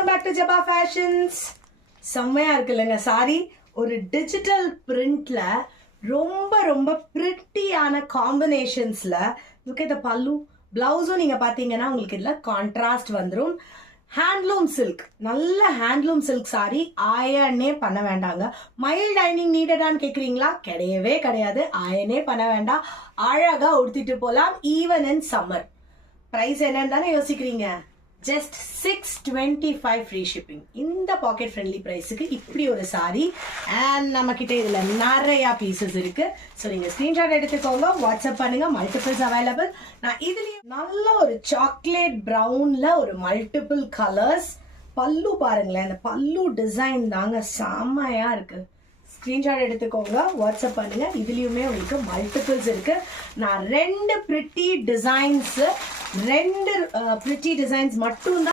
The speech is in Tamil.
Welcome back to Jaba fashions. செம்மையா இருக்குல்லங்க சாரி. ஒரு டிஜிட்டல் பிரிண்ட்ல ரொம்ப ரொம்ப பிரிட்டியான காம்பினேஷன்ஸ்ல லுக் அட் தி பல்லு. பிளவுஸும் நீங்க பாத்தீங்கன்னா உங்களுக்கு இதுல கான்ட்ராஸ்ட் வந்துடும். ஹேண்ட்லூம் சில்க், நல்ல ஹேண்ட்லூம் சில்க் சாரி. அயனே பண்ண வேண்டாங்க. மைல்ட் அயனிங் நீடடான்னு கேக்குறீங்களா? கிடையவே கிடையாது. அயனே பண்ண வேண்டாம், அழகா உடுத்திட்டு போலாம். Even in summer. பிரைஸ் என்னன்னு தானே யோசிக்கிறீங்க? Just 625 free shipping. இந்த பாக்கெட் ஃப்ரெண்ட்லி ப்ரைஸுக்கு இப்படி ஒரு சாரி. அண்ட் நம்ம கிட்ட இதுல நிறைய பீசஸ் இருக்கு. ஸோ நீங்க ஸ்கிரீன்ஷாட் எடுத்துக்கோங்க, வாட்ஸ்அப் பண்ணுங்க. Multiples available. நான் இதுலயும் நல்ல ஒரு சாக்லேட் ப்ரௌன்ல ஒரு மல்டிபிள் கலர்ஸ். பல்லு பாருங்களேன், இந்த பல்லு டிசைன் தாங்க செம்மையா இருக்கு. ஸ்கிரீன்ஷாட் எடுத்துக்கோங்க, வாட்ஸ்அப் பண்ணுங்க. இதுலயுமே உங்களுக்கு மல்டிபிள்ஸ் இருக்கு. நான் ரெண்டு பிரிட்டி டிசைன்ஸ் மட்டும் தான்